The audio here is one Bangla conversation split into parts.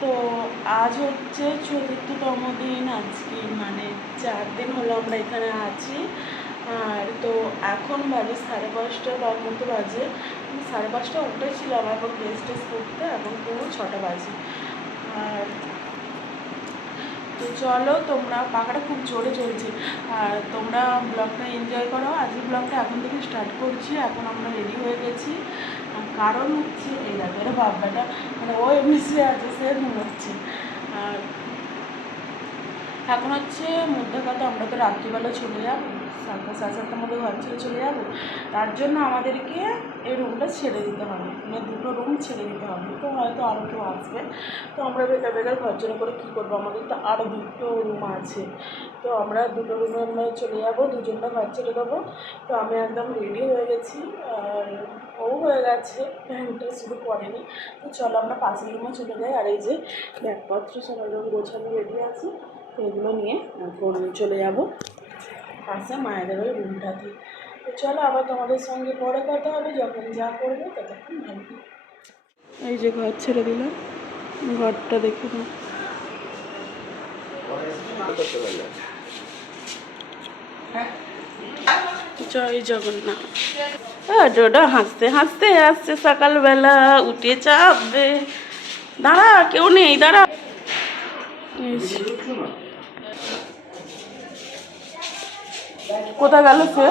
তো আজ হচ্ছে ৪র্থতম দিন। আজকে মানে 4 দিন হলো আমরা এখানে আছি। আর তো এখন বাজে 5:30 বা মতো বাজে। 5:30 উঠেছিলাম এখন ড্রেস করতে, এখন পুরো 6টা বাজে। আর তো চলো, তোমরা পাখাটা খুব জোরে চলছে, আর তোমরা ব্লগটা এনজয় করো। আজকের ব্লগটা এখন থেকে স্টার্ট করছি। এখন আমরা রেডি হয়ে গেছি, কারণ হচ্ছে এই দেখো এটা বাব্বাটা মানে ও এমনি শুয়ে আছে, সে ঘুমোচ্ছে। আর এখন হচ্ছে মধ্যে কথা, আমরা তো রাত্রিবেলা চলে যাবো, 7:30-7:30টার মধ্যে ঘর ছেড়ে চলে যাবো। তার জন্য আমাদেরকে এই রুমটা ছেড়ে দিতে হবে, মানে 2টো রুম ছেড়ে দিতে হবে। তো হয়তো আরও কেউ আসবে, তো আমরা বেকার বেকার খরচা করে কী করবো, আমাদের তো আরও 2টো রুম আছে। তো আমরা 2টো রুমে আমরা চলে যাবো, দুজনটা ঘর ছেড়ে দেবো। তো আমি একদম রেডি হয়ে গেছি, আর ও হয়ে গেছে, প্যান্টটা শুধু পরেনি। তো চলো আমরা পাশের রুমে চলে যাই। আর এই যে ব্যাগপত্র সব একদম গোছানো রেডি আছে, তো এগুলো নিয়ে এখন চলে যাব পাশে মায়েদের ওই রুমটাতে। তো চলো, আবার তোমাদের সঙ্গে পরে কথা হবে, যখন যা করবো ততক্ষণ ভালো। এই যে ঘর ছেড়ে দিলাম, ঘরটা দেখে নাও। জয় জগন্নাথ। ওটা হাসতে হাসতে আসছে, সকালবেলা উঠে চাপবে। দাঁড়া, কেউ নেই, দাঁড়া। কোথায় গেল সে?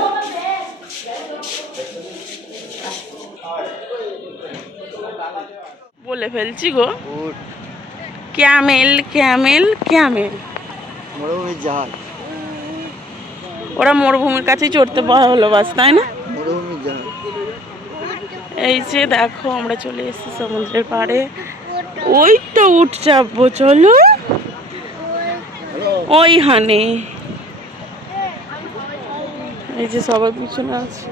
বলে ফেলছি গো, ক্যামেল ক্যামেল ক্যামেল। মরুভূমির জাহাজ। ওরা মরুভূমির কাছেই চড়তে ভালোবাসে, তাই না? মরুভূমির জাহাজ। এই যে দেখো, আমরা চলে এসেছি সমুদ্রের পাড়ে। ওই তো উঠ চাপবো, চলো ওই হানে। এই যে সবার পিছনে আছে।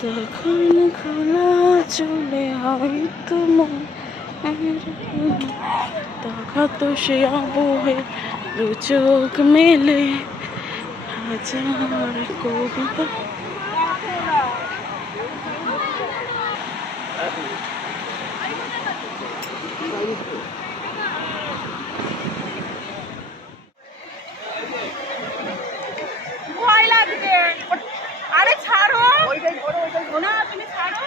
তখন খোলা চলে হয় তোমার তো সে আবহে দু চোখ মেলে হাজার কবিতা। ভয় লাগবে, আরে ছাড়ো না, তুমি ছাড়ো।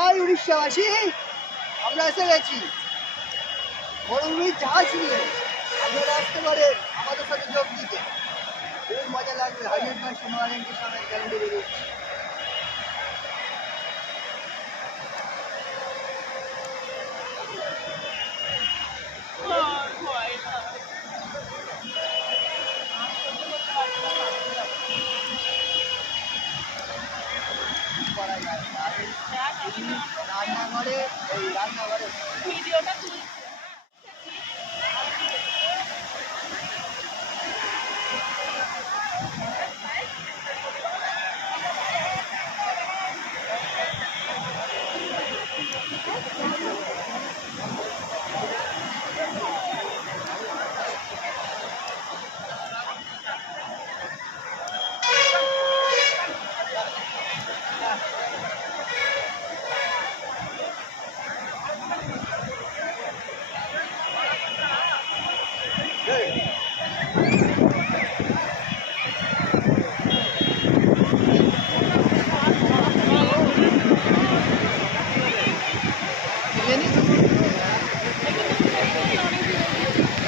আর উড়িষ্যাবাসী, আমরা এসে গেছি মরুভূমির জাহাজ নিয়ে। আপনারা আসতে পারেন আমাদের সাথে যোগ দিতে, খুব মজা লাগবে। 100% ওয়ারেন্টির সঙ্গে গ্যারান্টি দিচ্ছি। রান্নাঘরে, এই রান্নাঘরে ভিডিওটা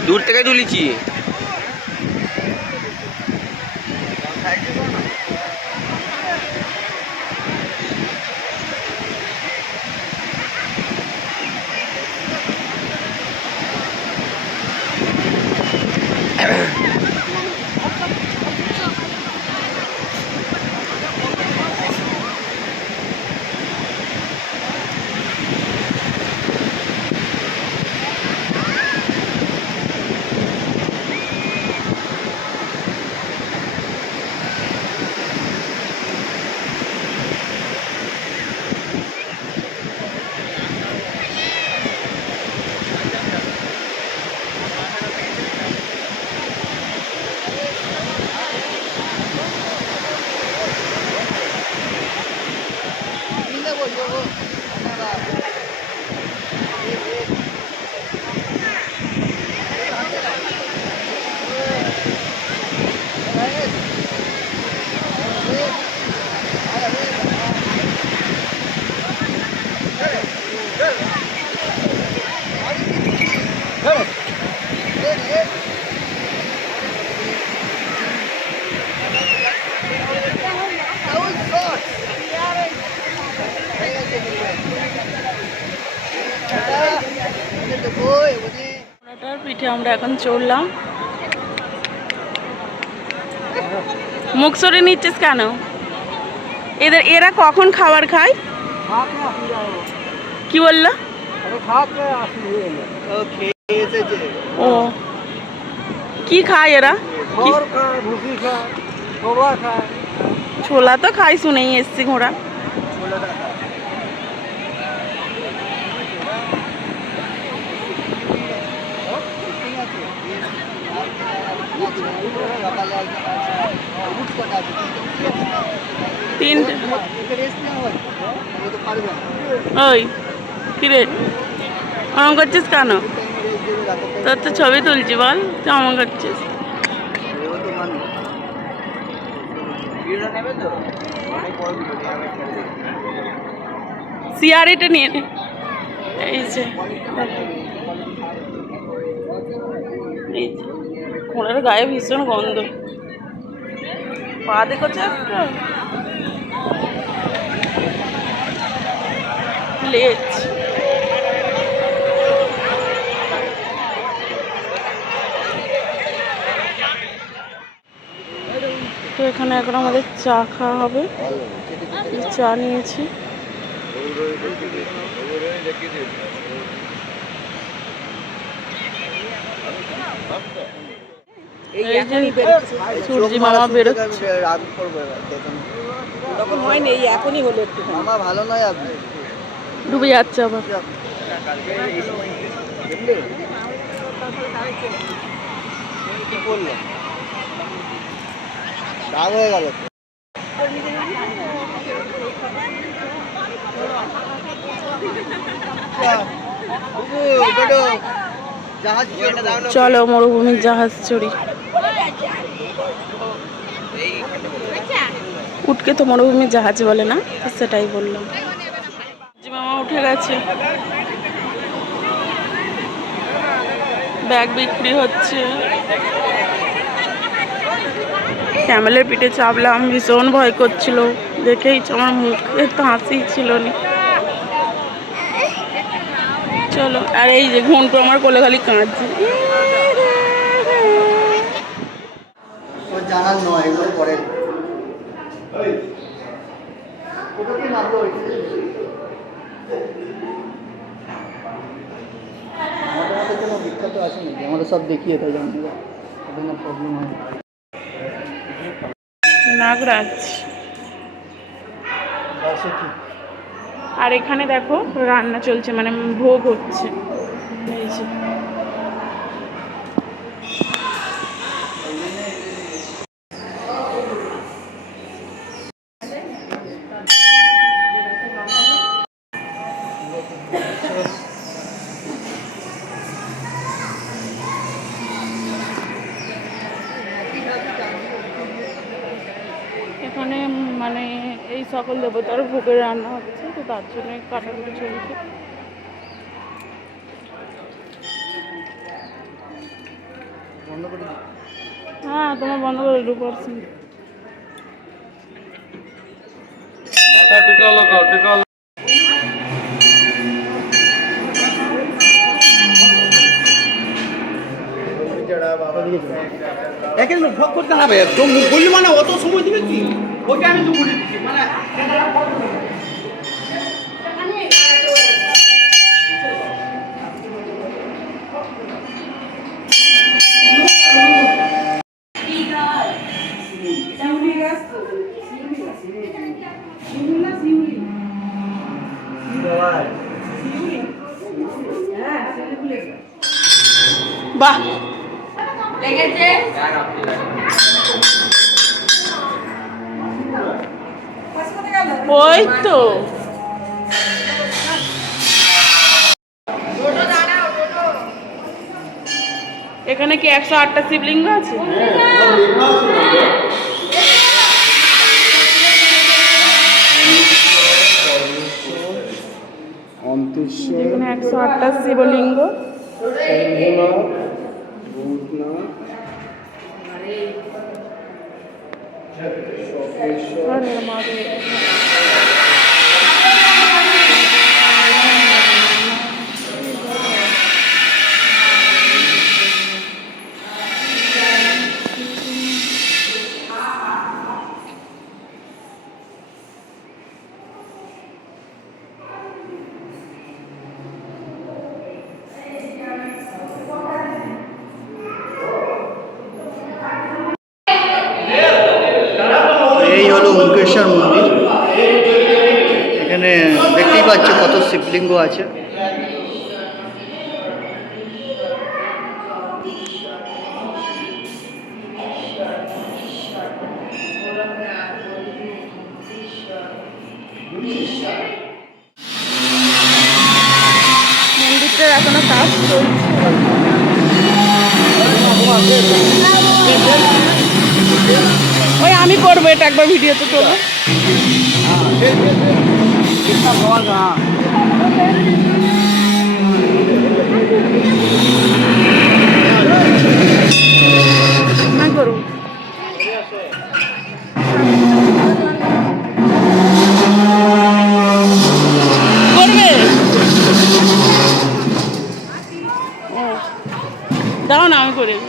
দূর থেকে তুলেছি। ওই ওখানে পরোটার পিঠে আমরা এখন চললাম। মুখ সরে নিচ্ছিস কেন? এরা কখন খাবার খায়? কি বললো? ও খেয়ে এসেছে। ও কি খায় এরা? কি? ছোলা তো খাই, শুনেই এসছি ঘোড়া। সকালে একদম রুট কটা আছে? তিনটে। এটা রেস্ট নেওয়া হয় আমি তো পারবে না ওই কিরে ওরম করছিস কেন? রেস্ট দেবে রাতের তোর তো ছবি তুলছি, বল কেমন করছিস? ও তো মানুষ ভিডিও নেবে তো অনেক বড় ভিডিও নিয়ে আমি ছেড়ে দেবো সিয়ারিটা নিয়ে নে। এই যে এই যে ঘোড়ার গায়ে ভীষণ গন্ধ। পা দেখছে একটা লেজ। তো এখানে এখন আমাদের চা খাওয়া হবে। চা নিয়েছি। এই যে সূর্যি মামা বেরোচ্ছে। রাগ করবো এবার দেখুন তখন হয়নি, এই এখনই হলো একটু। মামা ভালো নয় আপনি ডুবে যাচ্ছে আবার। বুঝলে কি করলেন রাগ হয়ে গেল চলো মরুভূমির জাহাজ চড়ি। উঠকে তো মরুভূমির জাহাজ বলে না, তো সেটাই বললাম। মামা উঠে গেছে, ব্যাগ বিক্রি হচ্ছে। ক্যামেলের পিঠে চাপলাম, ভীষণ ভয় করছিল, দেখেই আমার মুখে তো হাসি ছিল না। চলো, আর এই যে ঘন্টু আমার কোলে খালি কাঁদছে। জানার নয় এগুলো পরে ওটা কি নামলো আমাদের মতো কোনো বিখ্যাত আছে নাকি? আমাদের সব দেখিয়ে তাই জানি না প্রবলেম হয় নাগরাজ। আর এখানে দেখো রান্না চলছে, মানে ভোগ হচ্ছে। এই যে এখানে মানে এই সকল দেবতার ভোগের রান্না হচ্ছে, তো তার জন্য কাটাকুটি চলছে। বন্ধ করে হ্যাঁ তোমার বন্ধ করে 2%। একে ভোগ করতে হবে তো বললি মানে অত সময় দিবে কি ওকে আমি তো বলে দিচ্ছি মানে বাহ ওই তো এখানে কি 108টা শিবলিঙ্গ আছে? এখানে 108টা শিবলিঙ্গ। পাচ্ছ কত শিবলিঙ্গ আছে। মন্দিরটার এখনো কাজ চলছে। ওই আমি করবো এটা একবার ভিডিওতে তোলো। আমি করবো। করবে দাও না আমি করে দিই।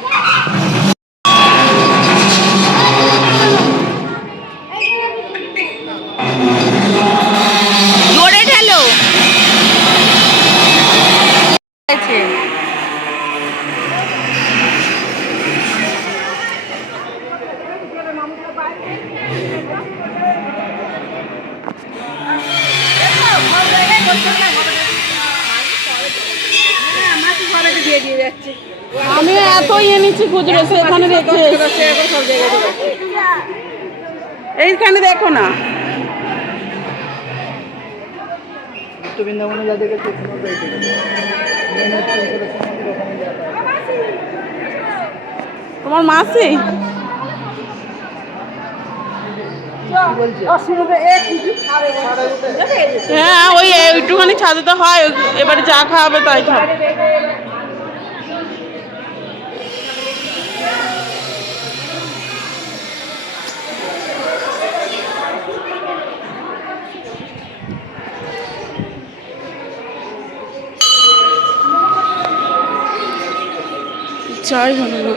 জোরে ঢেলো। আমি এতই এনেছি খুচরো সেখানে রেখে এইখানে দেখো না। বৃন্দাবনে যা দেখেছি তোমার মাসি হ্যাঁ ওই একটুখানি ছাদে তো হয়, এবারে যা খাওয়াবে তাই খাবে। চাই হলো না।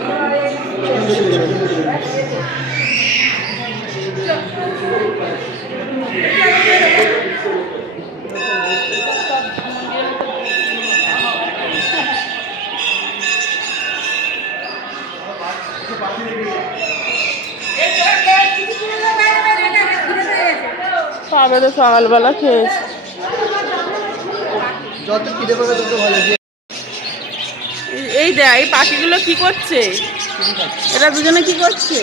পাবে তো সকালবেলা খেয়েছি। যত খিদে পাবে তত ভালো। এই দেখ এই পাখিগুলো কি করছে, এরা দুজনে কি করছে?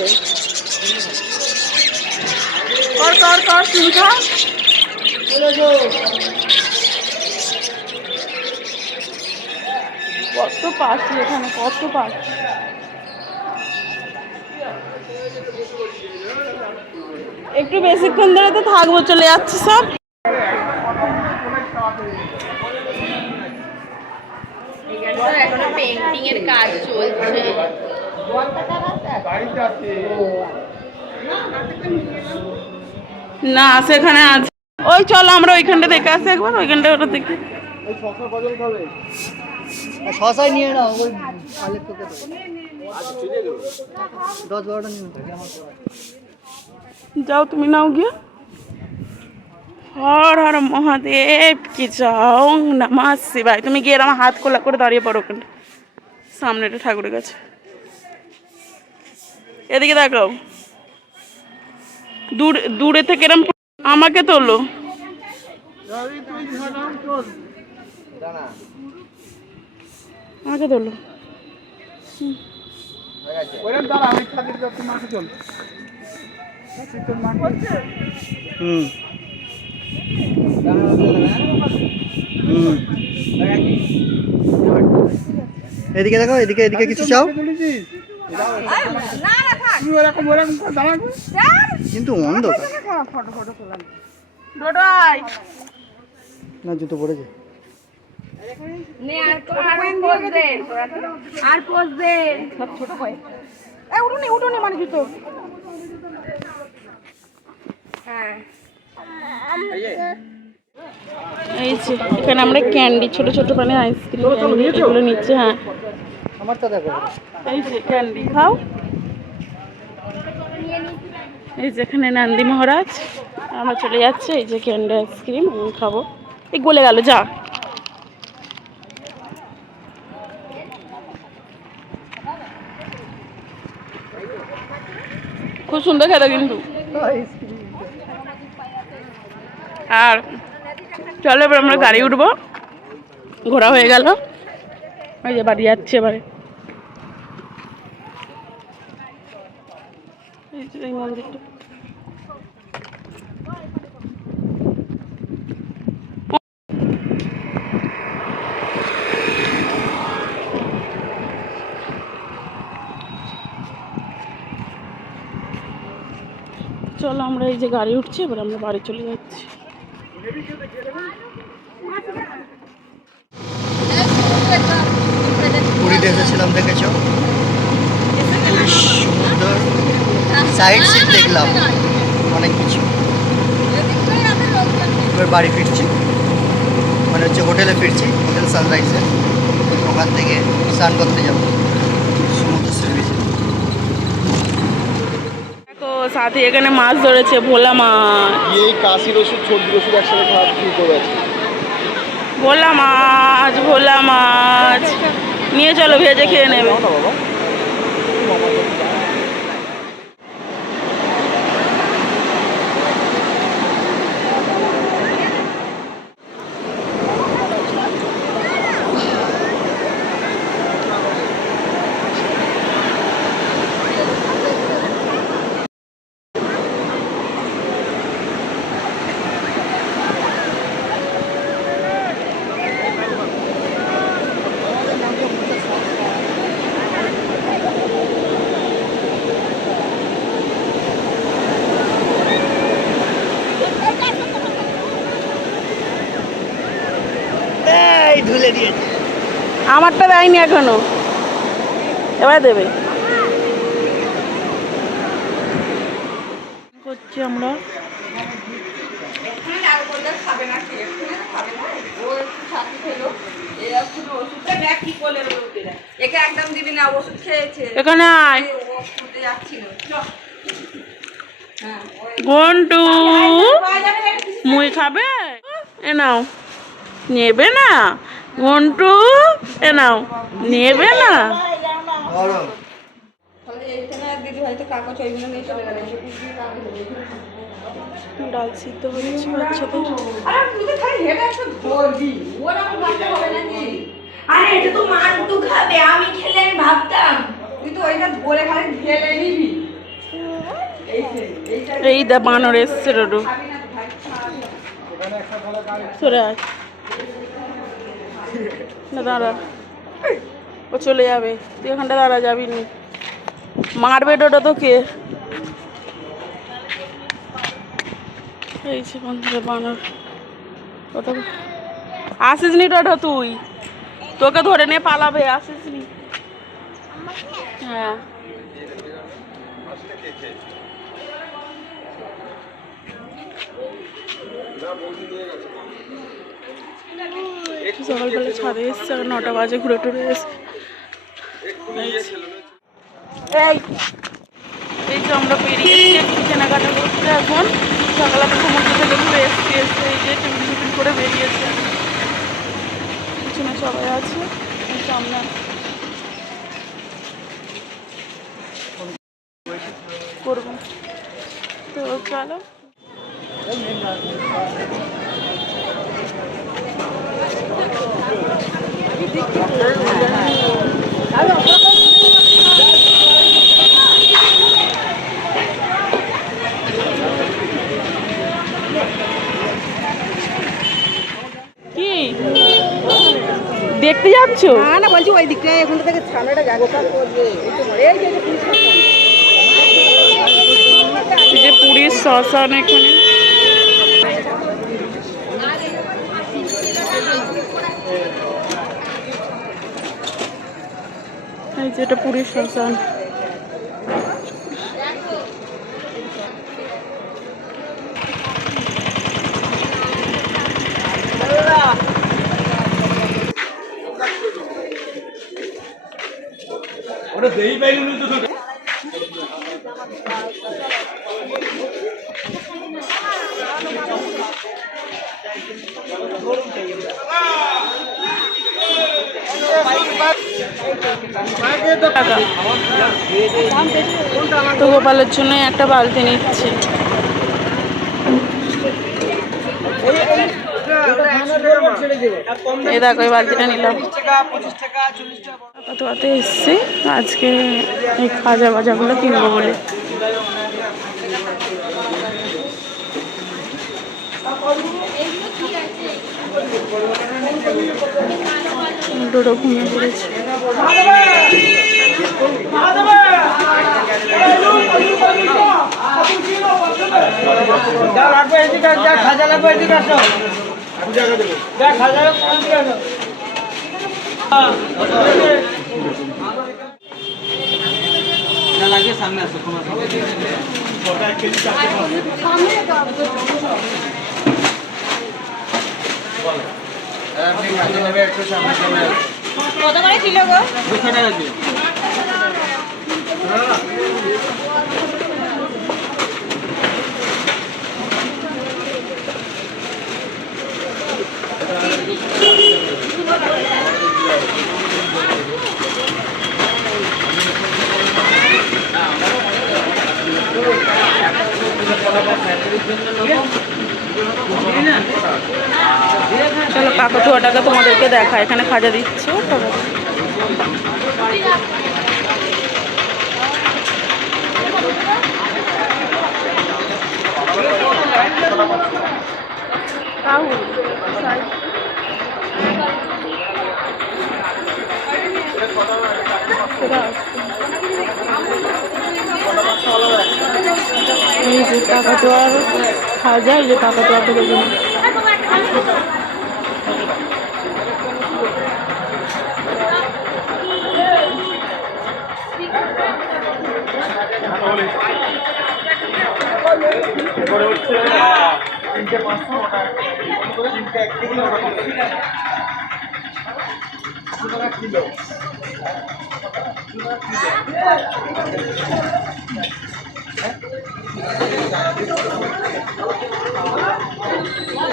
কর কর কর তুমি খা। কত পাখি এখানে, কত পাখি। একটু বেশিক্ষণ ধরে তো থাকবো, চলে যাচ্ছে সব। এখনো পেন্টিং এর কাজ চলছে। না সেখানে আছে, ওই চলো আমরা ওইখানটা দেখে আসি একবার, ওইখানটা ওটা দেখি। শশাই নিয়ে নাও, ওই আলের তোকে 10-12টা নিয়ে যাও তুমি নাও গিয়ে। হর হর মহাদেব কি যাও নমঃ শিবায়। তুমি গিয়ে আমার হাত খোলা করে দাঁড়িয়ে পড়ো ওখানে সামনেটা ঠাকুরের কাছে। এদিকে দেখাও, দূরে থেকে এরম আমাকে তোলো। আমাকে তোলো। এদিকে দেখো, এদিকে এদিকে কিছু চাও কিন্তু অন্ধকার না, জুতো পড়েছে। মানে জুতো এই যে এখানে আমরা ক্যান্ডি, ছোট ছোট মানে আইসক্রিম এগুলো নিচ্ছি। হ্যাঁ আমারটা দেখো, এই যে ক্যান্ডি খাও। এই যেখানে নন্দী মহারাজ, আমরা চলে যাচ্ছি। এই যে ক্যান্ডি আইসক্রিম খাবো। এই গলে গেল যা। খুব সুন্দর খেতে কিন্তু। আর চলো এবার আমরা গাড়ি উঠবো, ঘোরা হয়ে গেল, ওই যে বাড়ি যাচ্ছে এবারে। এই যে এই মন্দিরটা, চলো আমরা এই যে গাড়ি উঠছি, এবার আমরা বাড়ি চলে যাচ্ছি। পুরীতে এসেছিলাম, দেখেছো? পুরীর সমুদ্র সাইড সিন দেখলাম, অনেক কিছু। এবার বাড়ি ফিরছি, মানে হচ্ছে হোটেলে ফিরছি, হোটেল সানরাইজে। ওখান থেকে স্নান করতে যাবো সমুদ্র সি বিচে। দেখো সাথে এখানে মাছ ধরেছে, ভোলা মাছ। এই কাশির ওষুধ সর্দির ওষুধ একসাথে খাওয়া শুরু করে আছে। ভোলা মাছ, ভোলা মাছ নিয়ে চলো, ভেজে খেয়ে নেবে। এই ধুলে দিয়েছে। আমারটা দেয়নি এখনো, এবার দেবে। করছি আমরা, একে একদম দিবি না, ওষুধ খেয়েছে। এখানে আয় যাচ্ছিল ঘন্টু, মুই খাবে? এ নাও, নেবে না? ঘন্টু এ নাও, নেবে না? গরম। দিদি হয়তো কাগজ ওইগুলো নিয়ে চলে গেলেন। ডাল সিদ্ধ হচ্ছে বাচ্চাদের। আরে এটা তো মান্টু খাবে, আমি খেলে আমি ভাবতাম তুই তো ওইটা ধরে খালি ঢেলে নিবি। এই দা বানর এসছে রোডু, সরে আয় না, দাঁড়া, ও চলে যাবে, তুই এখানটা দাঁড়া, যাবি নি, মারবে ডোডো তোকে। এই যে বন্ধুরা বানর, কত আসিস নি ডোডো, তুই তোকে ধরে নিয়ে পালাবে, আসিস নি। হ্যাঁ সকালবেলা ছাদে এসছে, 9টা বাজে, ঘুরে টুরে এসে এই যে আমরা বেরিয়েছি একটু কেনাকাটা করতে। এখন সকালে সমুদ্র থেকে ঘুরে এসে এই যে টিফিন টিফিন করে বেরিয়েছে, পিছনে সবাই আছে, সামনে করবো তো, চলো। কি দেখতে যাচ্ছ? না না, বলছি ওই দিকটায় এখন থেকে সামনেটা যাচ্ছে। এই যে পুরীর শ্মশান, এখানে এই যে এটা পুরীর শ্মশান। ওটা দেই পাইনি তো তোকে। তো গোপালের জন্য একটা বালতি নিচ্ছে। এই দেখো এই বালতিটা নিলাম। কততে এসছি আজকে এই খাজা বাজাগুলো কিনবো বলে। দুটো ঘুমিয়ে পড়েছে। সামনে আসো তোমার কত করে কিলো গো? 200 টাকা দিও। চলো কাকাতুয়াটাকে তোমাদেরকে দেখা, এখানে খাজা দিচ্ছে। এই যে কাকাতুয়ার খাজা, এই যে কাকাতুয়াটা দেখুন।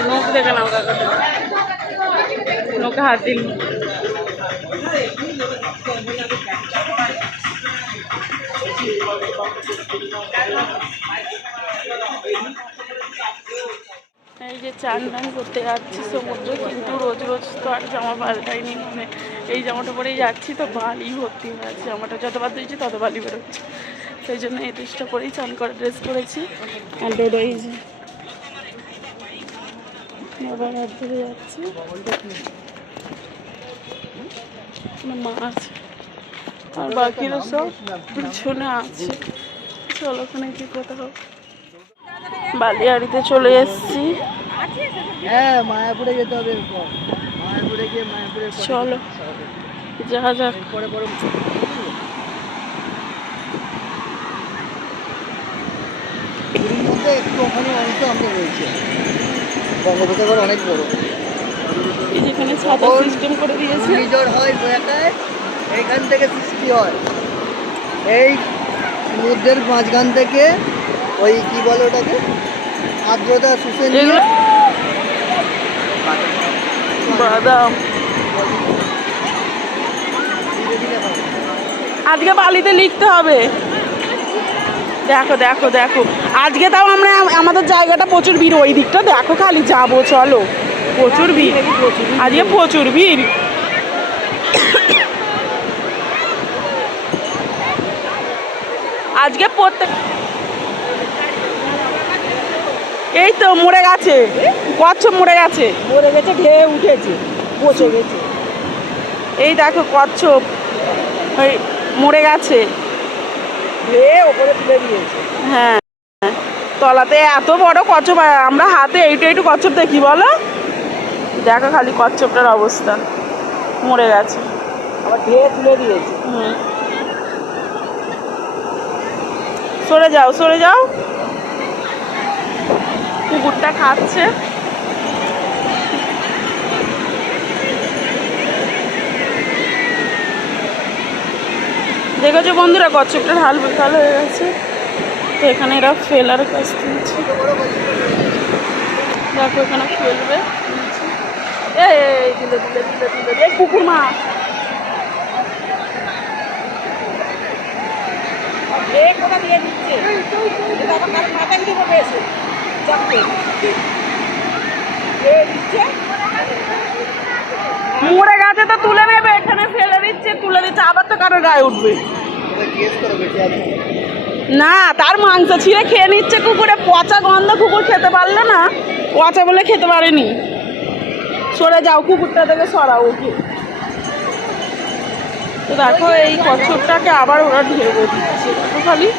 নখ দেখে নাও কাকাতুয়া, নখে হাত দিন। এই যে চান টান করতে যাচ্ছি সমুদ্রে, কিন্তু রোজ রোজ তো আর জামা পাল্টাইনি, মানে এই জামাটা পরেই যাচ্ছি তো বালি ভর্তি হয়ে আছে, জামাটা যতবার দিয়েছি তত বালি বেরোচ্ছে, সেই জন্য এই ড্রেসটা পরেই চান করা ড্রেস করেছি। আর এই যে আবার হাত ধরে যাচ্ছি, মাছ আর বাকিরা সব পিছনে আছে। চলো ওখানে কি কোথাও বালিয়াড়িতে চলে এসেছি। হ্যাঁ মায়াপুরে যেতে হবে, মায়াপুরে গিয়ে মায়াপুরে চলো যা যাক। পরে পরে পুরীর মধ্যে একটু ওখানে অংশ আমাদের রয়েছে, বঙ্গোপসাগর অনেক বড়। এই যেখানে ছাতা সিস্টেম করে দিয়েছে, ঘূর্ণিঝড় হয় এলাকায়, এইখান থেকে সৃষ্টি হয়। এই সমুদ্রের মাঝখান থেকে ওই কি বলে ওটাকে আর্দ্রতা শুষে নিয়ে এগুলো বাদাম ধীরে ধীরে হয়। আজকে বালিতে লিখতে হবে। দেখো দেখো দেখো, আজকে তাও আমরা আমাদের জায়গাটা প্রচুর ভিড়, ওই দিকটা দেখো খালি যাবো, চলো প্রচুর ভিড় আজকে, প্রচুর ভিড়। আজকে প্রত্যেক এই তো মরে গেছে, কচ্ছপ মরে গেছে, ঢেউ উঠেছে, পচে গেছে। এই দেখো কচ্ছপ ওই মরে গেছে, ওপরে তুলে দিয়েছে। হ্যাঁ তলাতে এত বড় কচ্ছপ, আমরা হাতে এইটু এইটু কচ্ছপ দেখি বলো, দেখো খালি কচ্ছপটার অবস্থা, মরে গেছে, আবার ঢেউ তুলে দিয়েছে। সরে যাও সরে যাও, কুকুরটা খাচ্ছে। দেখেছো বন্ধুরা কচ্ছপটার হাল বেকাল হয়ে গেছে, তো এখানে এরা ফেলার কাজ দিচ্ছে, দেখো এখানে ফেলবে। এই দিলে দিলে দিলে দিলে, এই কুকুর মা কোথা দিয়ে দিচ্ছে, মাথা কিন্তু পড়ে এসে চাপতে দিচ্ছে। মরে গেছে তো তুলে নেবে, এখানে ফেলে দিচ্ছে, তুলে দিচ্ছে, আবার তো কারো গায়ে উঠবে জিজ্ঞেস করে বেঁচে আছে না। তার মাংস ছিঁড়ে খেয়ে নিচ্ছে কুকুরে, পচা গন্ধ, কুকুর খেতে পারলো না, পচা বলে খেতে পারেনি। সরে যাও, কুকুরটা থেকে সরাও ওকে। তো দেখো এই কচ্ছপটাকে আবার ওরা ঢেলে দিচ্ছে, দেখো খালি।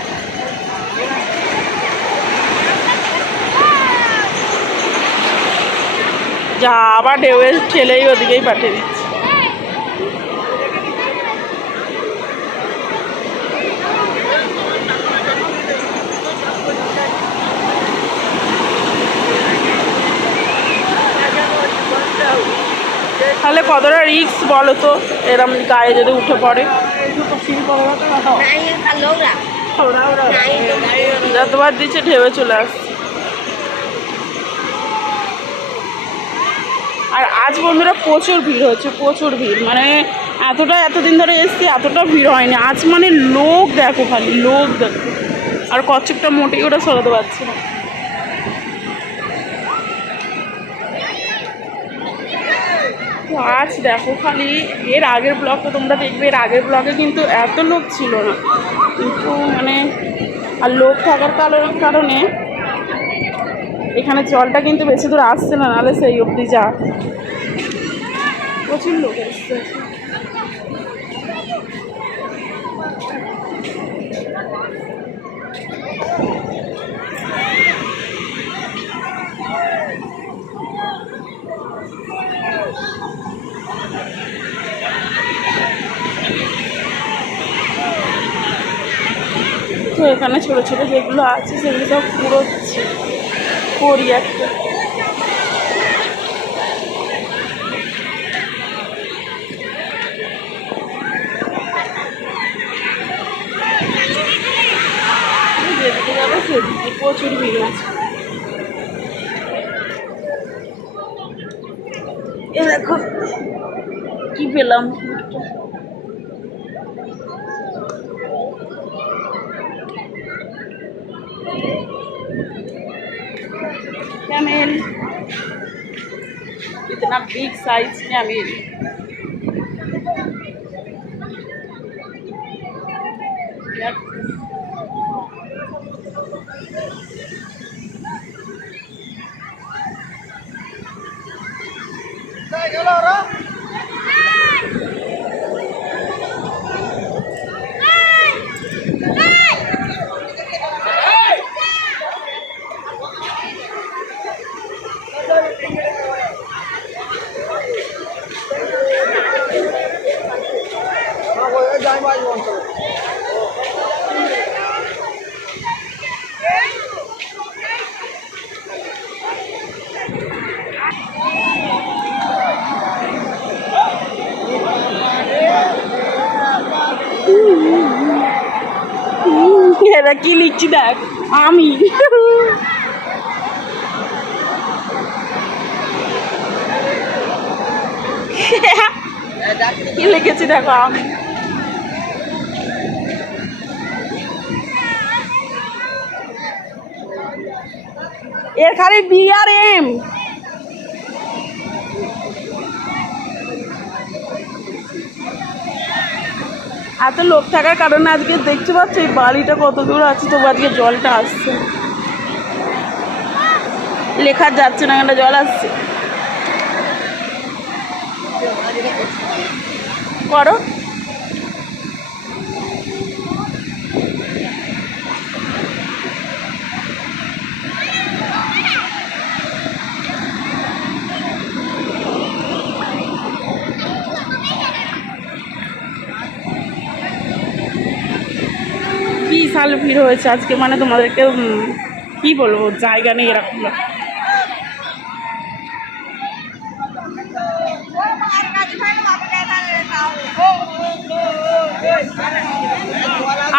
যা আবার ঢেউয়ে ঠেলেই ওদিকেই পাঠিয়ে দিচ্ছে। তাহলে কতটা রিস্ক বলো তো, এরম গায়ে যদি উঠে পড়ে। যতবার দিচ্ছে ঢেউয়ে চলে আসছে। আর আজ বন্ধুরা প্রচুর ভিড় হচ্ছে, প্রচুর ভিড়, মানে এতদিন ধরে এসছি এতটা ভিড় হয়নি আজ। মানে লোক দেখো, খালি লোক দেখো। আর কচ্ছপটা মোটেই ওটা সরাতে পারছে না। তো আজ দেখো খালি, এর আগের ব্লগটা তোমরা দেখবে, এর আগের ব্লগে কিন্তু এত লোক ছিল না, কিন্তু মানে আর লোক থাকার কারণে এখানে জলটা কিন্তু বেশি দূর আসছে না, নাহলে সেই অবধি যা প্রচুর লোক এসছে। তো এখানে ছোটো ছোটো যেগুলো আছে সেগুলো সব পুরোচ্ছে, করি একটা। যেদিকে যাবো সেদিকে প্রচুর ভিড় আছে। এ দেখো কি পেলাম, कैमल, इतना बिग साइज कैमल। এরা কি লিখছি দেখ, আমি কি লিখেছি দেখো, আমি। এর খালি BRM। এত লোক থাকার কারণে আজকে দেখতে পাচ্ছ এই বাড়িটা কত দূর আছে, তবু আজকে জলটা আসছে, লেখা যাচ্ছে না, কেন জল আসছে। করো বিশাল ভিড় হয়েছে আজকে, মানে তোমাদেরকে কি বলবো, জায়গা নেই এরকম।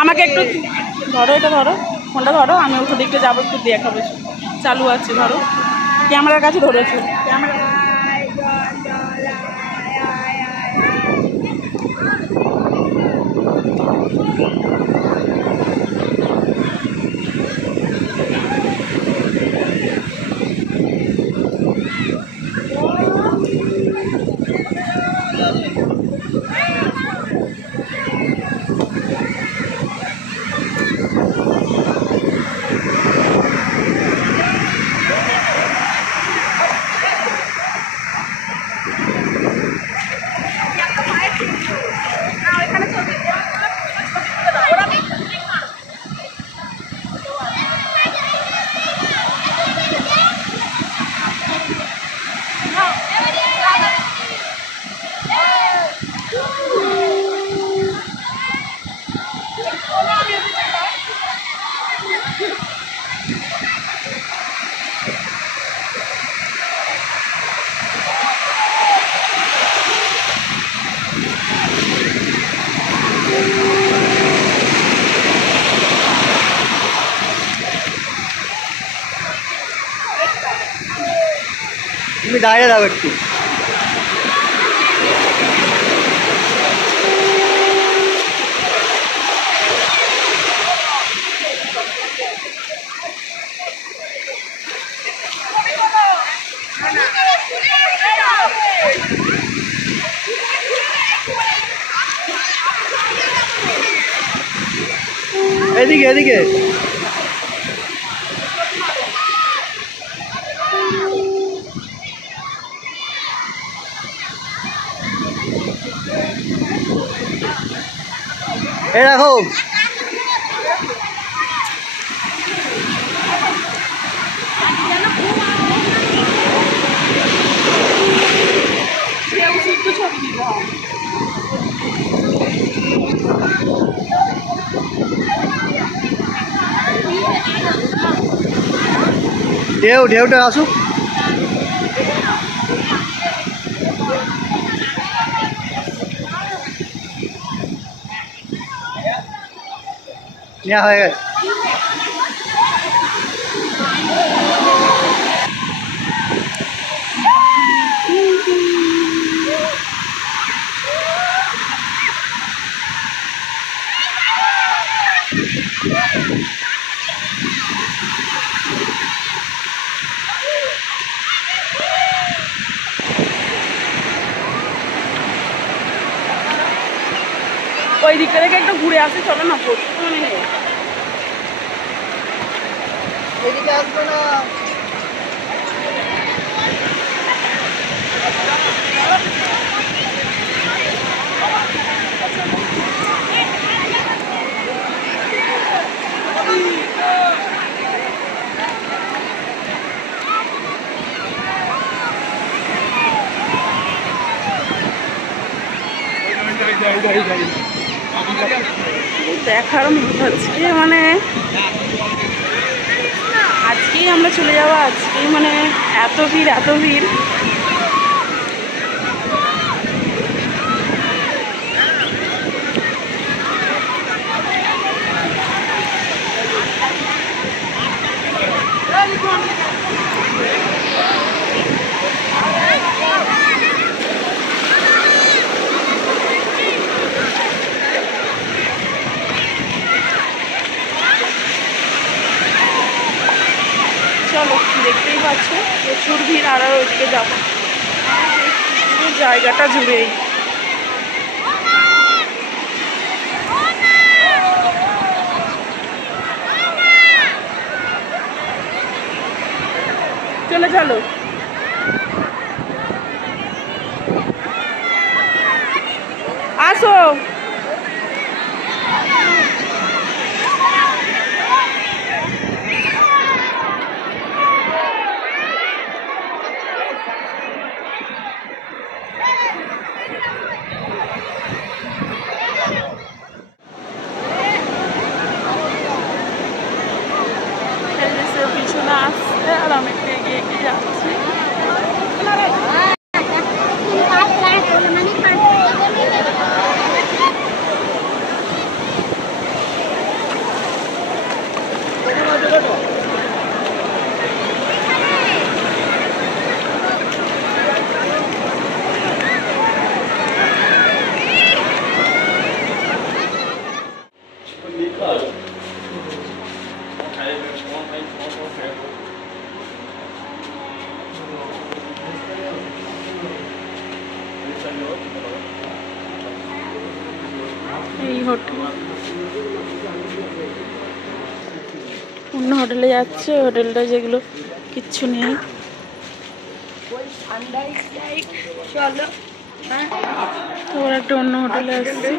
আমাকে একটু ধরো, এটা ধরো, ফোনটা ধরো, আমি ওখান দিকটা যাবো, একটু দেখাবো। চালু আছে, ধরো, ক্যামেরার কাছে ধরেছো, ক্যামেরা। তুমি দাঁড়িয়ে দাও একটু। এদিকে এদিকে। এই রাখো। ঢেউটা আসুক। নেওয়া হয়ে গেছে। ওই দিকটা থেকে একটু ঘুরে আসি, চলো না, প্রচুর মানে নেই। এদিকে আসবে না। দেখার মতো আজকে মানে আজকেই আমরা চলে যাবো, আজকেই মানে এত ভিড় এত ভিড়। চলো, দেখতেই পাচ্ছ প্রচুর ভিড়। আর ওইদিকে যাবো, পুরো জায়গাটা জুড়েই। চলো চলো, আসো। পিছনে আসছে আর আমি একটু এগিয়ে এগিয়ে যাচ্ছি। এই হোটেল, অন্য হোটেলে যাচ্ছে, হোটেলটা যেগুলো কিচ্ছু নেই। চলো তোর একটা অন্য হোটেলে আসছে,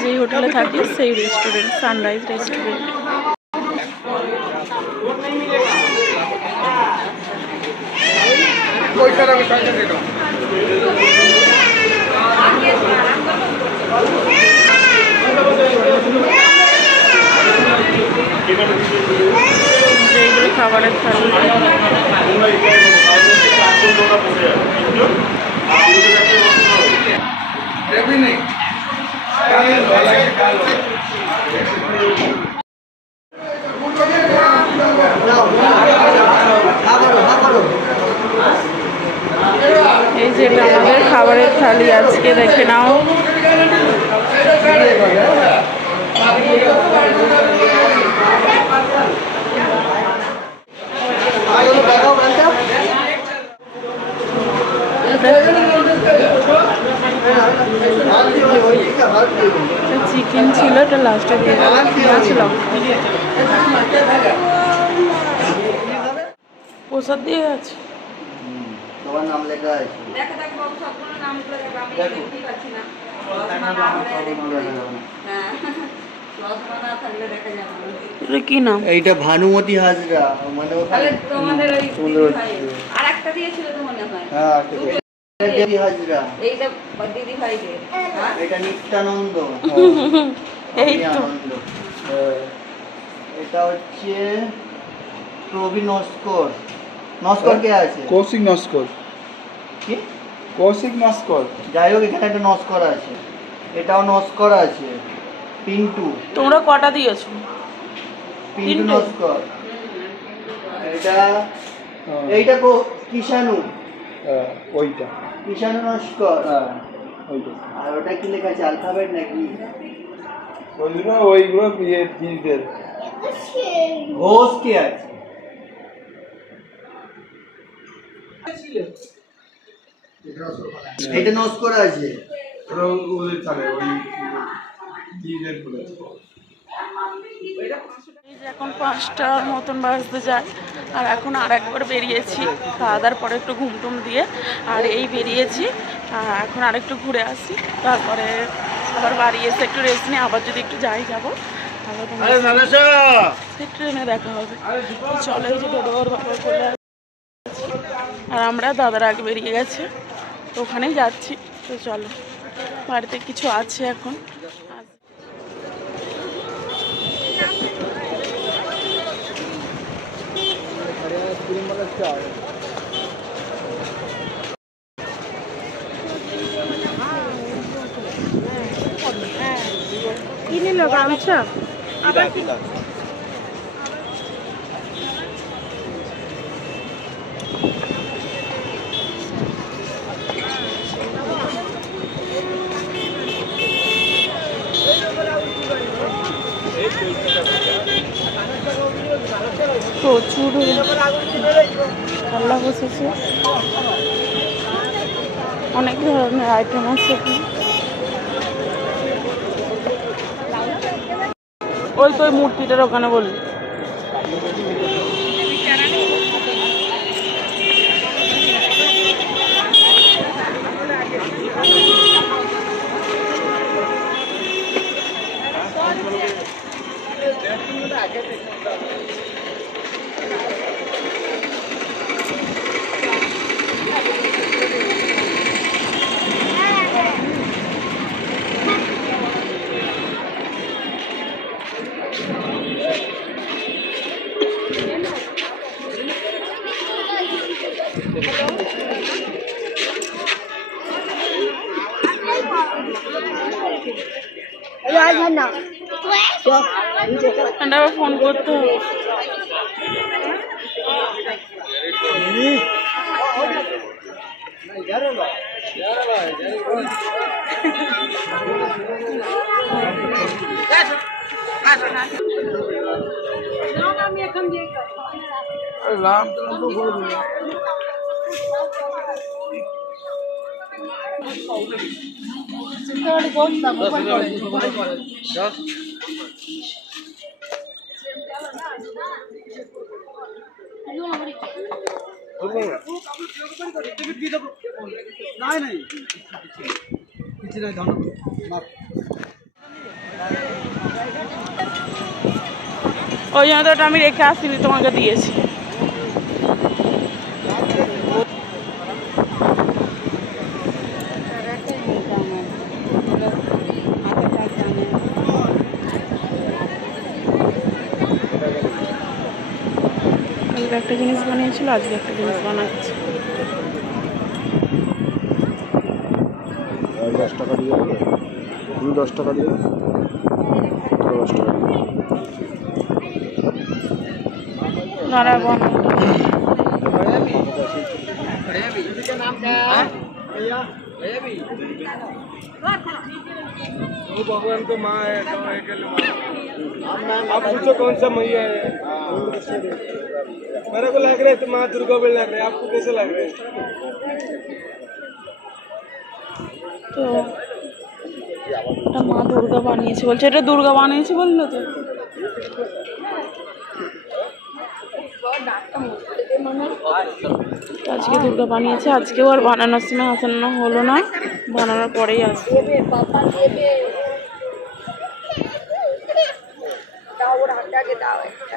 যেই হোটেলে থাকি সেই রেস্টুরেন্ট, সানরাইজ রেস্টুরেন্ট। যেইগুলো খাবারের থালি, এই যেটা আমাদের খাবারের থালি আজকে দেখে নাও। চিকেন ছিল, এটা লাস্টে দিয়ে ছিল, প্রসাদ দিয়ে আছে। তোমার নাম লেখা আছে। দেখো দেখো বাবু, সবগুলো নামগুলো দেখো, আমি দেখো। দেখতেই পাচ্ছি না। হ্যাঁ, চশমা না থাকলে দেখা যাবে না। এটা কি নাম? এইটা ভানুমতি হাজরা, মানে তাহলে তোমাদের ওই সুন্দর দিদি ভাই আর একটা দিয়েছিল তো মনে হয়। হ্যাঁ দেবী হাজরা, এইটা দিদি ভাইদের। হ্যাঁ এটা নিত্যানন্দ, এই তো আনন্দ। এটা হচ্ছে প্রবীণ নস্কর। নস্কর কে আছে? কৌশিক নস্কর, কি? কৌশিক নস্কর। যাই হোক, এখানে একটা নস্কর আছে, এটাও নস্কর আছে। পিন্টু, তোমরা কটা দিয়েছো? পিন্টু তিনটে? নস্কর। এটা হ্যাঁ, এইটা কিষাণু, ওইটা, কিষাণু নস্কর। ওইটা। আর ওটা কি লেখা আছে, অ্যালফাবেট নাকি? ওইগুলো বীরদের। ঘোষ কে আছে? এটা নস্কর আছে। এই যে এখন 5টার মতন বাজতে যায়, আর এখন আর একবার বেরিয়েছি খাওয়া দাওয়ার পরে একটু ঘুমটুম দিয়ে, আর এই বেরিয়েছি। এখন আরেকটু ঘুরে আসি, তারপরে আবার বাড়ি এসে একটু রেস্ট নিয়ে আবার যদি একটু যাই যাবো, তাহলে ট্রেনে দেখা হবে। তো চলো, এই যে ডোডোর বাবা চলে আসছে, আর আমরা দাদার আগে বেরিয়ে গেছে, তো ওখানেই যাচ্ছি। তো চলো, বাড়িতে কিছু আছে এখন। কি নিল গামছা? প্রচুর ঠান্ডা বসেছে, অনেক ধরনের আইটেম আছে। ওই তো ওই মূর্তিটার ওখানে বললি। আবার ফোন করতে হবে। ওই জন্য তো ওটা আমি রেখে আসিনি, তোমাকে দিয়েছি। কালকে একটা জিনিস বানিয়েছিল, আজকে একটা জিনিস বানাচ্ছে। 10 টাকা দিয়ে দেবে, তুমি 10 টাকা দিয়ে 10 টাকা নারা বানা वो भगवान को माँ है तो आप पूछो कौन सा मैया है। मेरे को लग रहा है तो माँ दुर्गा भी लग रहा है, आपको कैसे लग रहा है? তো এটা মা দুর্গা বানিয়েছে বলছে, এটা দুর্গা বানিয়েছে বললো তো। আজকে দুর্গা বানিয়েছে, আজকেও আর বানানোর সময় আসানো হলো না, বানানোর পরেই আসবে।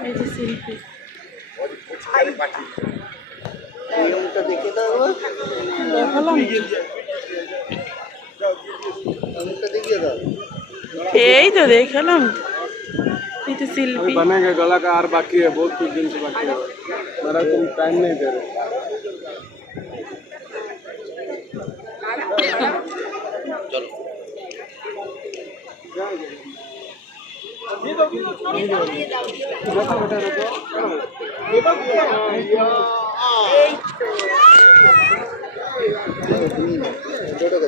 এই যে শিল্পী দেখে দাও, দেখালাম, দেখিয়ে দাও। এই তো দেখালাম, এই তো শিল্পী। बनेगा गला का और बाकी है, बहुत कुछ दिन से बाकी है, मेरा तुम टाइम नहीं दे रहे।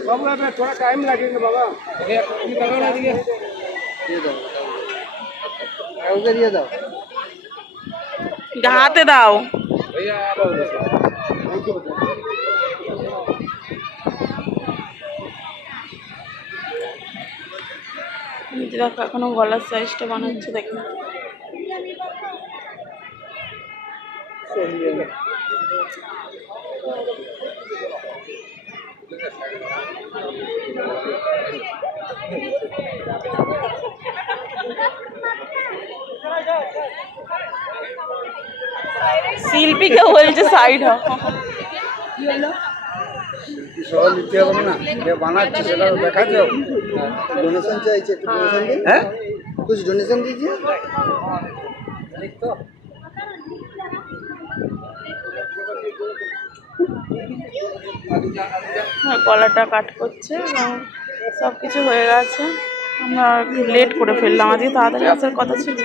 बाबा थोड़ा टाइम लगेगा बाबा, ওকে দিয়ে দাও। হাতে দাও। भैया দেখো এখনো গলার সাইজটা বানাচ্ছে, দেখো। শিল্পীকে বলছে সাইড হ। সবাই নিতে হবে না, যে বানাচ্ছে সেটা দেখাচ্ছে। ডোনেশন চাইছে, একটু ডোনেশন দিন। হ্যাঁ, कुछ डोनेशन दीजिए। হ্যাঁ, গলাটা কাট করছে এবং সব কিছু হয়ে গেছে। আমরা একটু লেট করে ফেললাম, আজকে তাড়াতাড়ি আসার কথা ছিল।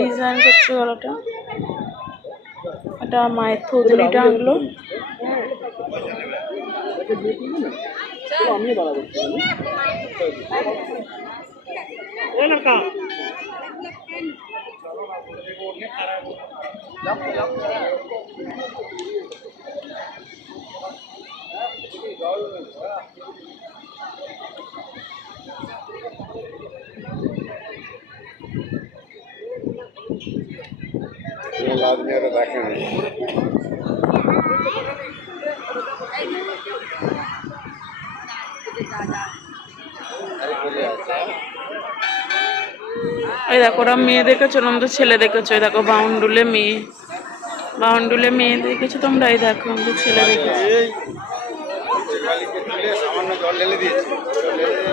ডিজাইন করছে গলাটা, এটা মায়ের থুতনিটা আনলো। आदमी देखें এই দেখো, ওরা মেয়ে দেখেছো, ওরম তো ছেলে দেখেছো। এই দেখো বাউন্ডুলে মেয়ে, বাউন্ডুলে মেয়ে দেখেছো তোমরা। এই দেখো আমাদের ছেলে দেখেছো। सामान्य जल ढेले दिए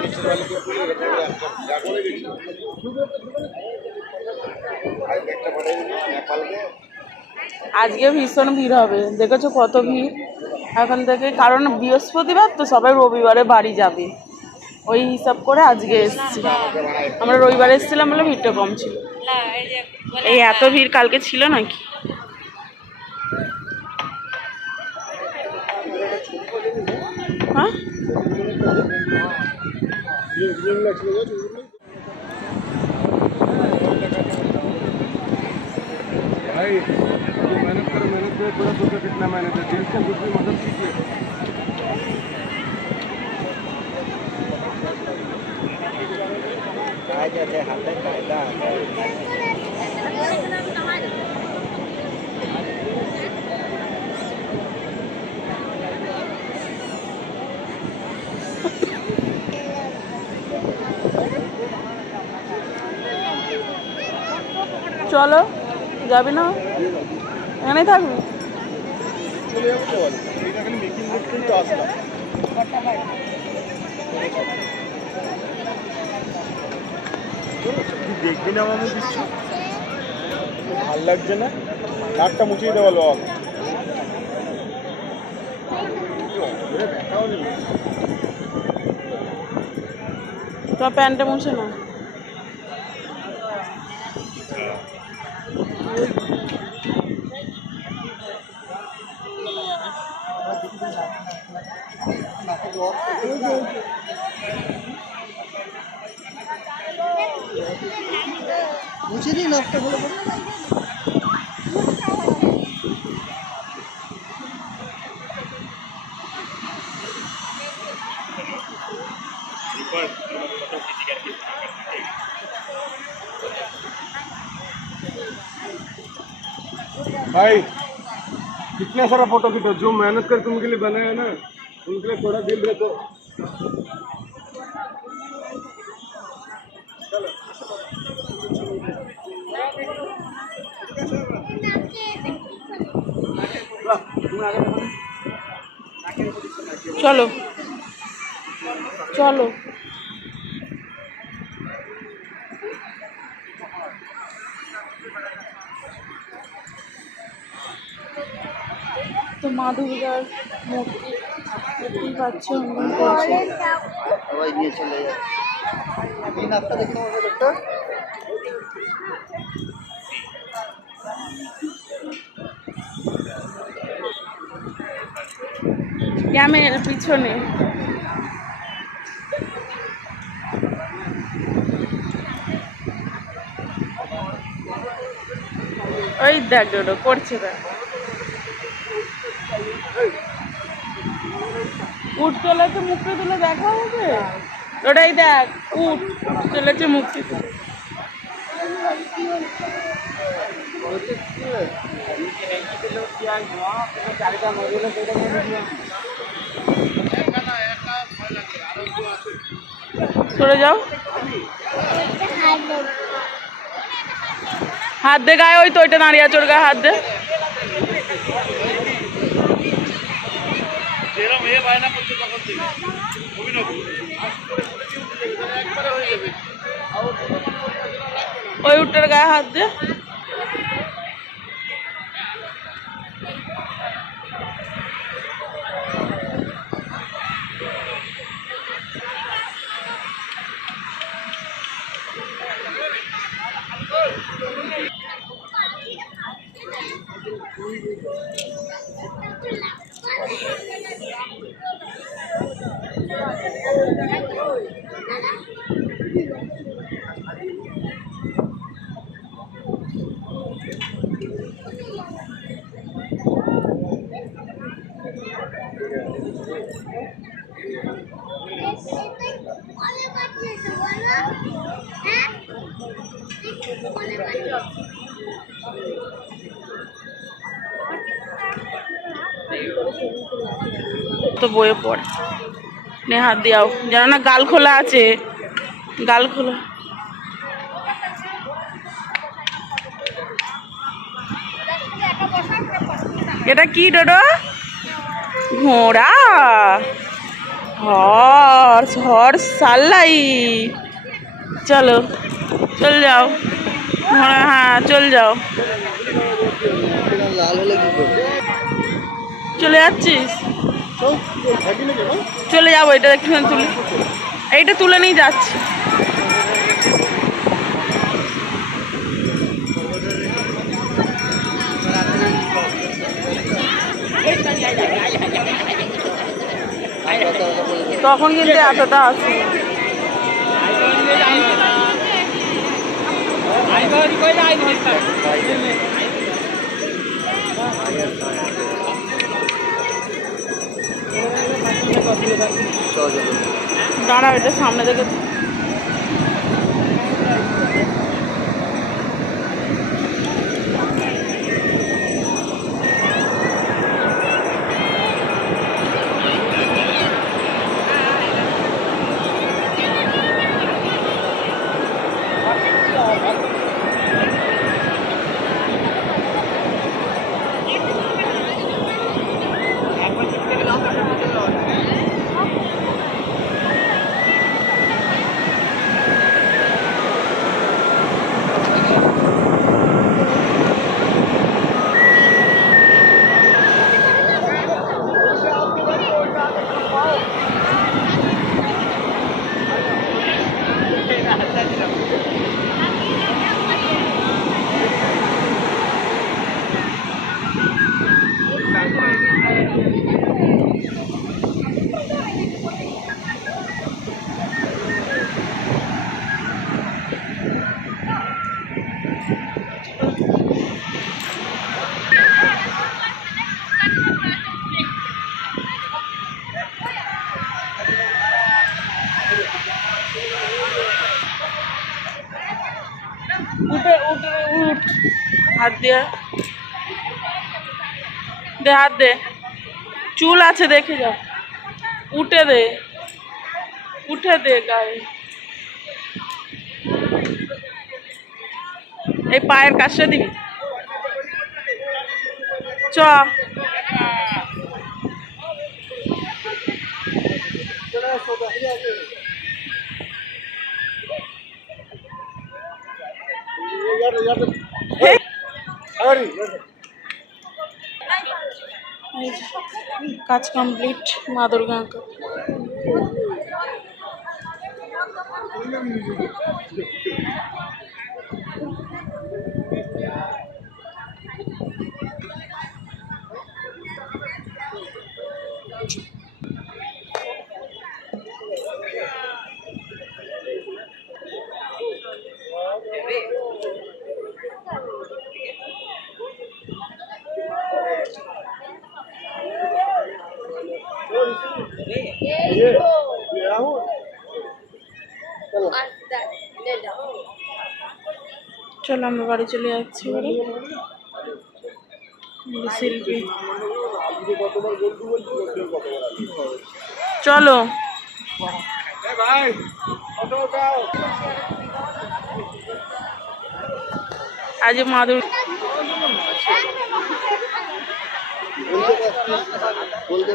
नीचे वाली को আজকে ভীষণ ভিড় হবে, দেখেছো কত ভিড় এখন থেকে, কারণ বৃহস্পতিবার তো সবাই রবিবারে বাড়ি যাবে, ওই হিসাব করে আজকে এসেছি। আমরা রবিবারে এসেছিলাম বলে ভিড়টা কম ছিল। এই এত ভিড় কালকে ছিল নাকি? হ্যাঁ, भाई जो मेहनत करो, मेहनत में पूरा सोचो कितना मेहनत है, दिल से कुछ भी मदद कीजिए। চলো, যাবি না? এখানেই থাকবি? চলে যাবো তো বলো, এইখানে মেকিং করতেই তো আসলাম। তুই দেখবি না মামু কিছু? ভাল লাগছে না? নাকটা মুছিয়ে দেওয়া লক। তো প্যান্টটা মুছে না। মুছে দিই নকটা ভালো করে। भाई कितना सारा फोटो खींचो, जो मेहनत करके उनके लिए बनाया है ना, उनके लिए थोड़ा दिल रहे तो। চলো চলো। তো মা দুর্গার মূর্তি দেখতেই পাচ্ছ, অঙ্কন করছে। সবাই নিয়ে চলে যাচ্ছে। এই নাকটা দেখি তোমার একটা ক্যামের পিছনে ওই দেখ ডোডো করছে, দেখ উঠ চলেছে, মুখটা তুলে দেখা হবে। ওটাই দেখ, উঠ চলেছে, মুখটি তুলে। সরে যাও, হাত দে গায়ে, ওই তো ওইটা দাঁড়িয়ে আছে, ওর গায়ে হাত দে। ওই উঠটার গায়ে হাত দে। তো বয়ে পড়, নে হাত দিয়াও, যেন না গাল খোলা আছে, গাল খোলা। এটা কি ডোডো? ঘোড়া, হর্স, হর্স সাল্লাই। চলো চল যাও, ঘোড়া, হ্যাঁ চল যাও। লাল হলে কি করবে? চলে যাচ্ছিস? চলে যাবো, এটা একটুখানি তুলে, এইটা তুলে নিয়ে যাচ্ছি। তখন কিন্তু এতটা আছে। সহযোগিতা। দাঁড়া, এটা সামনে থেকে উঠে উঠে উঠ, হাত দিয়ে দে, হাত দে, চুল আছে দেখে যা, উঠে দে, উঠে দে গায়ে, এই পায়ের কাছে দিবি চ। কাজ কমপ্লিট মা দুর্গা। চলো আমরা বাড়ি চলে যাচ্ছি এবারে। শিল্পী চলো আজ মাদুর বলতে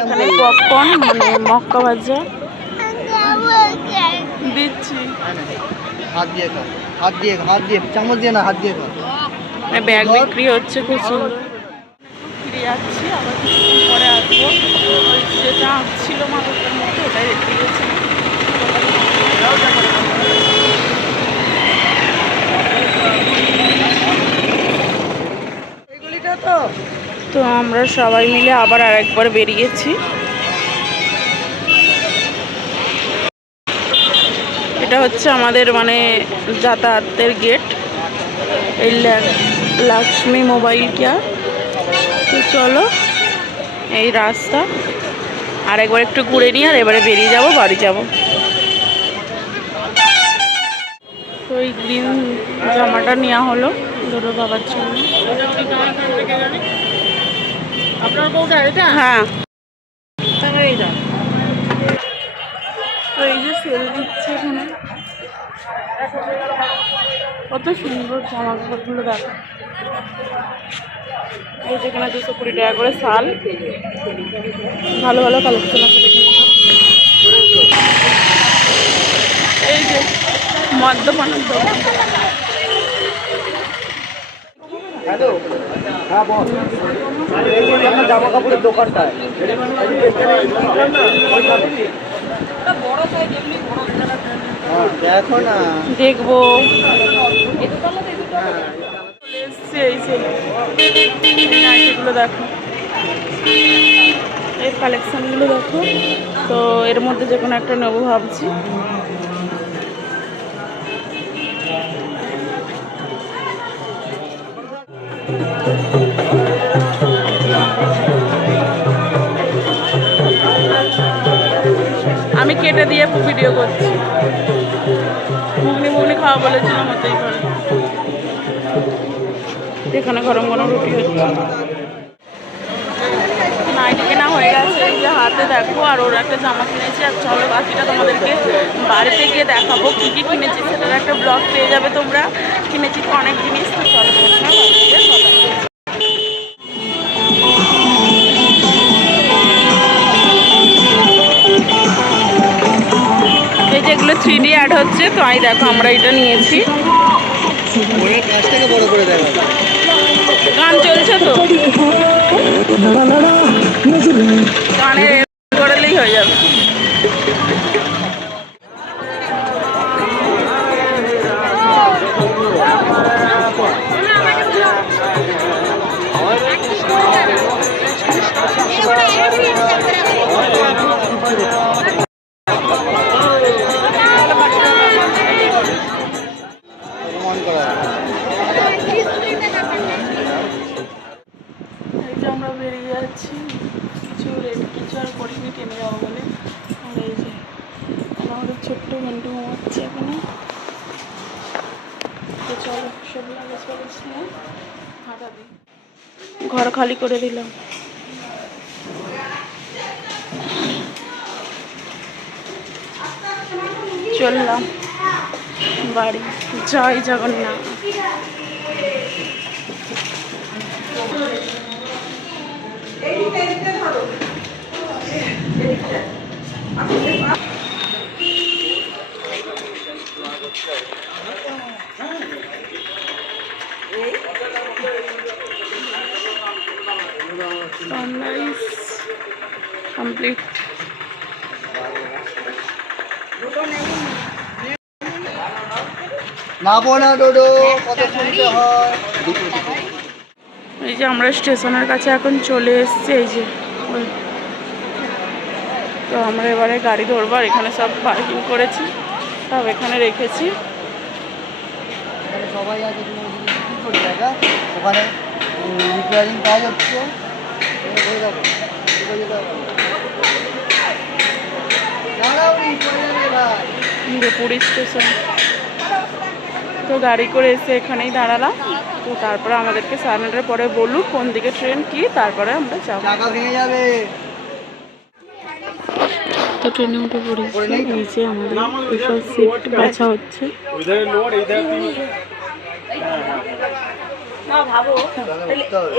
এখানে পপকর্ন মানে মক্কা ভাজা দিচ্ছি। হাত দিয়ে খা, হাত দিয়ে খা, হাত দিয়ে, চামচ দিয়ে না, হাত দিয়ে খা। ব্যাগ বিক্রি হচ্ছে খুব সুন্দর। ফিরে যাচ্ছি, আবার কিছুক্ষণ পরে আসবো। ওই যেটা ছিল মাদকের মধ্যে ওটাই রেখে গেছি। তো আমরা সবাই মিলে আবার আরেকবার বেরিয়েছি। এটা হচ্ছে আমাদের মানে যাতায়াতের গেট, এই লক্ষ্মী মোবাইল কেয়ার। তো চলো এই রাস্তা আর একবার একটু ঘুরে নিয়ে আর এবারে বেরিয়ে যাব, বাড়ি যাব। তো এই গ্রিন জামাটা নেওয়া হলো দুটো বাবার জন্য। আপনার কোনটা এটা? হ্যাঁ, তো এই যে সেল দিচ্ছে এখানে, কত সুন্দর জামা কাপড়গুলো দেখো। এই যেখানে 220 টাকা করে শাল, ভালো ভালো কালেকশন আছে দেখে। এই যে মদ্যপানের দোকান। হ্যালো, হ্যাঁ বল। জামা কাপড়ের দোকানটা দেখো না, দেখবো এগুলো দেখো, এই কালেকশনগুলো দেখো। তো এর মধ্যে যে কোনো একটা নেবো ভাবছি। আমি কেটে দিয়ে ভিডিও করছি। ঘুগনি খাওয়া বলেছিলাম, হতেই পারে। এখানে গরম গরম রুটি হচ্ছে। নাইটি কেনা হয়ে গেছে, এই যে হাতে দেখো, আর ওর একটা জামা কিনেছি। আর চলো বাকিটা তোমাদেরকে বাড়িতে গিয়ে দেখাবো কী কী কিনেছি, সেটার একটা ব্লগ পেয়ে যাবে তোমরা। কিনেছি তো অনেক জিনিস, তো চলো প্রথমে বাড়িতে কথা বলি। এই যে এগুলো 3D অ্যাড হচ্ছে, তো আই দেখো আমরা এটা নিয়েছি। ওরে গাছটাকে বড় করে দেখা গান চলছে তো, গানে করলেই হয়ে যাবে। প্রমাণ করা এই যে আমরা বেরিয়ে যাচ্ছি, কিছু আর করিনি, টেনে যাবো বলে। আর এই যে আমাদের ছোট্ট ঘন্টু ঘুমাচ্ছে এখানে। তো চলো সব লাগেজ ফাগেজ নিয়ে হাঁটা দিই। ঘর খালি করে দিলাম। চললাম বাড়ি। জয় জগন্নাথ। Sunrise complete. নাবো না ডোডো, কত শুনতে হয়। এই যে আমরা স্টেশনের কাছে এখন চলে এসেছি। এই যে তো আমরা এবারে গাড়ি ধরবো। আর এখানে সব পার্কিং করেছি, সব এখানে রেখেছি। এখানে সবাই আছে, কি করে জায়গা ওখানে রিপেয়ারিং কাজ হচ্ছে। হয়ে যাবে দাঁড়াও নি, চলে যাবে ভাই। পুরী স্টেশন। তো গাড়ি করে এসে এখানেই দাঁড়ালাম। তো তারপরে আমাদেরকে 700 পরে বলুক কোন দিকে ট্রেন কি, তারপরে আমরা যাবো। টাকা ভেঙে যাবে। তো ট্রেনে উঠে পড়েছি। নিচে আমাদের স্পেশাল সিট বাছা হচ্ছে। इधर लोड इधर না ভাবো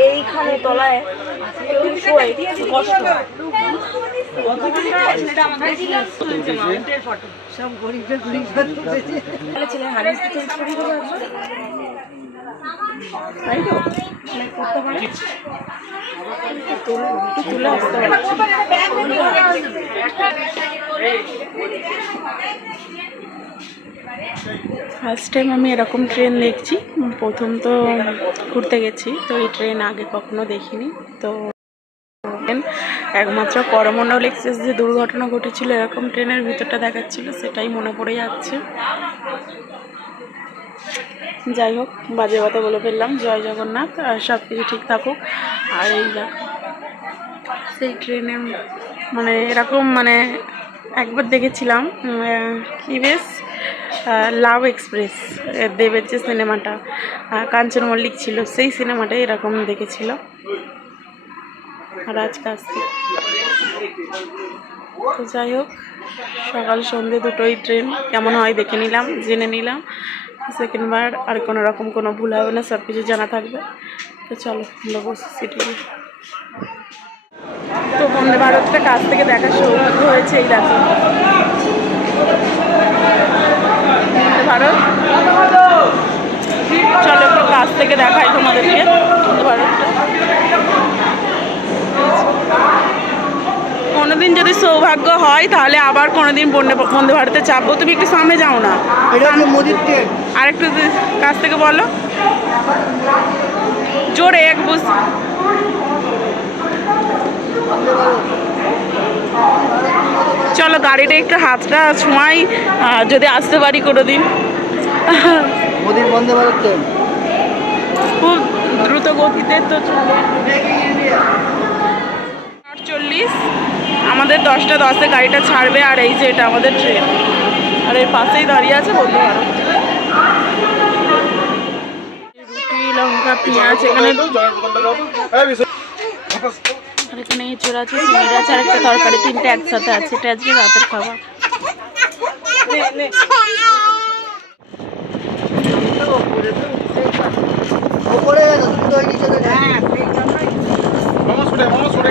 এইখানে তলায় কেউ শোয়, কষ্ট। সব গরিবের গরিব ছেলে হারিয়ে তাই তো করতে পারে, তুলে আসতে পারছি। ফার্স্ট টাইম আমি এরকম ট্রেন দেখছি। প্রথম তো ঘুরতে গেছি, তো এই ট্রেন আগে কখনো দেখিনি। তো একমাত্র করমণ্ডল এক্সপ্রেস যে দুর্ঘটনা ঘটেছিল, এরকম ট্রেনের ভিতরটা দেখাচ্ছিল, সেটাই মনে পড়ে যাচ্ছে। যাই হোক, বাজে কথা বলে ফেললাম। জয় জগন্নাথ, আর সব কিছু ঠিক থাকুক। আর এই দেখো সেই ট্রেনে মানে এরকম মানে একবার দেখেছিলাম, কি বেশ লাভ এক্সপ্রেস দেবের যে সিনেমাটা, কাঞ্চন মল্লিক ছিল, সেই সিনেমাটাই এরকম দেখেছিল। আর আজকে আসছি। তো যাই হোক, সকাল সন্ধ্যে দুটোই ট্রেন কেমন হয় দেখে নিলাম, জেনে নিলাম। সেকেন্ডবার আর কোনো রকম কোনো ভুল হবে না, সব কিছু জানা থাকবে। তো চলো আমরা বসে সিটে। তো বন্দে ভারতটা কাছ থেকে দেখার সৌভাগ্য হয়েছে। এই দেখো বন্দে ভারত, চলো একটু কাছ থেকে দেখাই তোমাদেরকে বন্দে ভারতটা। কোনোদিন যদি সৌভাগ্য হয় তাহলে আবার কোনোদিন বন্দে ভারতে চাপবো। তুমি একটু সামনে যাও না, এটা হচ্ছে মোদির ট্রেন। আরেকটু কাছ থেকে বলো জোরে, এক বুঝ। চলো গাড়িটা একটু হাতটা ছোঁয়াই, যদি আসতে পারি কোনোদিন। মোদির বন্দে ভারত ট্রেন খুব দ্রুত গতিতে তো চলে 48 আমাদের 10:10 গাড়িটা ছাড়বে। আর এই যে এটা আমাদের ট্রেন, আর এর পাশেই দাঁড়িয়ে আছে বন্ধু ভারত। রুটি, লঙ্কা, পেঁয়াজ এখানে, আর এখানে এঁচড় আছে, পনির আছে, আর একটা তরকারি, তিনটে একসাথে আছে। এটা আজকে রাতের খাবার। ওপরে দুটো হয়ে নিচে তো নেই।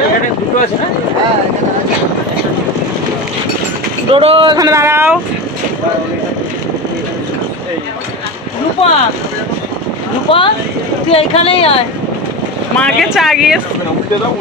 এখানে দুটো আছে না? হ্যাঁ এখানে আছে। ডোডো এখানে দাঁড়াও। রূপা রূপা তুই এখানেই আয়। মাকে চা গিয়ে উল্টে দাও